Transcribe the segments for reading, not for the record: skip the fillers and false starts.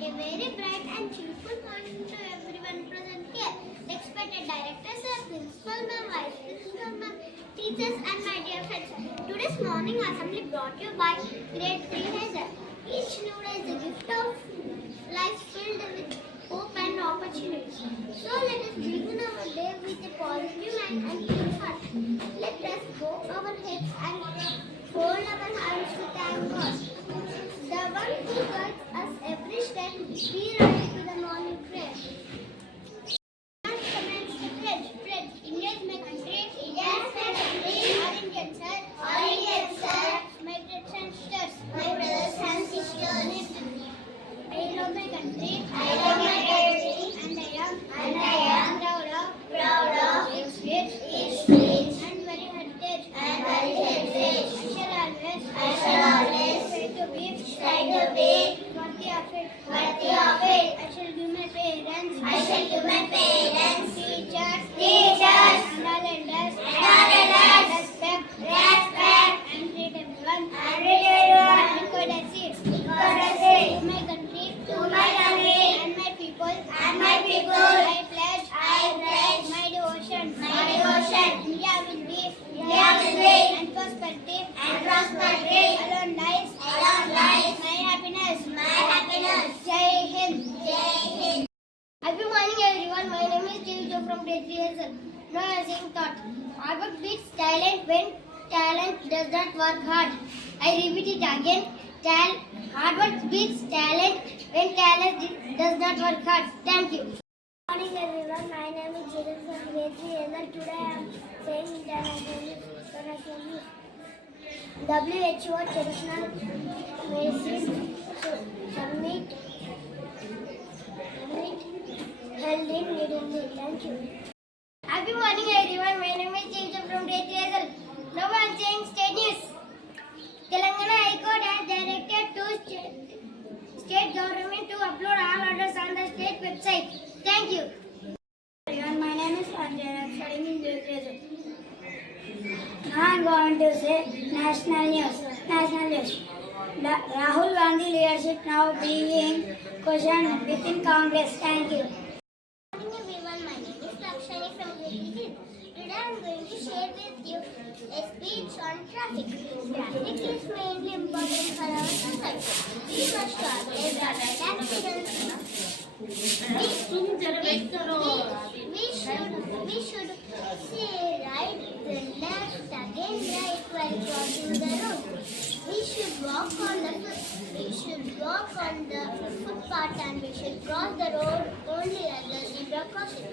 A very bright and cheerful morning to everyone present here. Respected directors, principal ma'am, vice principal ma'am, teachers and my dear friends. Today's morning assembly brought to you by Grade III Hazel. Each new day is a gift of life filled with hope and opportunity. So let us begin our day with a positive mind and clean heart. Let us bow our heads and fold our hands to thank God. The one who guides us every step, be ready to the morning prayer. India is my country. India is my country. All Indians, sir. All Indians, sir. My brothers and sisters. My brothers and sisters. I love my country. I love my country. And I am proud of its rich and very heritage. I shall always try to be worthy of it. I shall give my parents, teachers, and all elders, respect, and treat everyone, equally. To my country, and my people, I pledge my devotion. India will be, and prosperity, alone lies, my happiness. Jai Hind. Happy morning, everyone. My name is James from Grade III Hazel. Now I am saying thought. Hard work beats talent when talent does not work hard. I repeat it again. Hard work beats talent when talent does not work hard. Thank you. Good morning, everyone. My name is James from Grade III Hazel. Today I am saying internationally. WHO Traditional Medicine Summit held in New Delhi. Thank you. Happy morning, everyone. My name is James from Grade III Hazel. Now I am saying state news. Telangana High Court has directed to state government to upload all orders on the state website. Thank you. Everyone, my name is Sanjay. I am studying in Grade III Hazel. Now I am going to say national news. Rahul Gandhi leadership now being questioned within Congress. Thank you. Good morning, everyone. My name is Lakshani from Grade III. Today I am going to share with you a speech on traffic. Traffic is mainly important for our society. We must always avoid accidents. We should say right, then left, again right while crossing the road. We should walk on the footpath and we should cross the road only at the zebra crossing.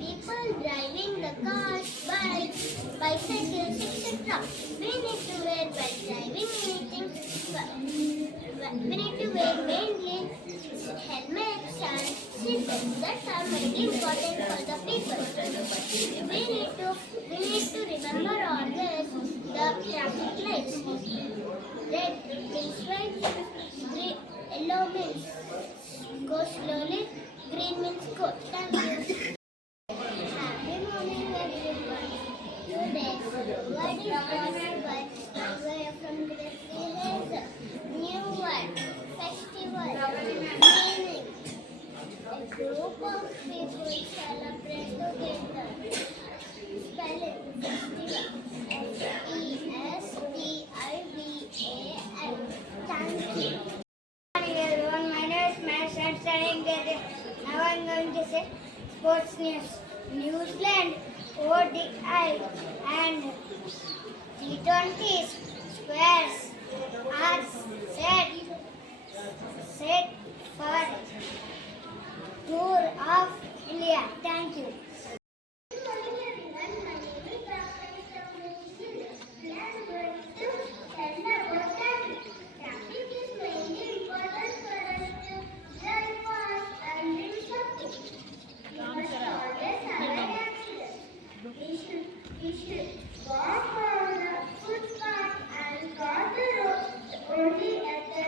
People driving the cars, bikes, bicycles, etc. We need to wear while driving we need to wear mainly helmets and seatbelts. That are very important for the people. We need to remember always the traffic lights. Red means right, yellow means go slowly, green means go. Thank you. Happy morning, everyone. Today, what is possible from Grade III Hazel? New word, festival, meaning. A group of people celebrate together. Spelling, festival, Festival. Thank you. Good morning, everyone. My name is Max. I am studying there. Now I am going to say sports news. New Zealand, ODI and T20 squares are set for tour of India. Thank you. Good morning, everyone. My name is Ramesh. We are going to tell about traffic. Traffic is mainly important for us to drive fast and do something. We must always avoid accidents. We should walk on the footpath and cross the road only at the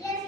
Yes,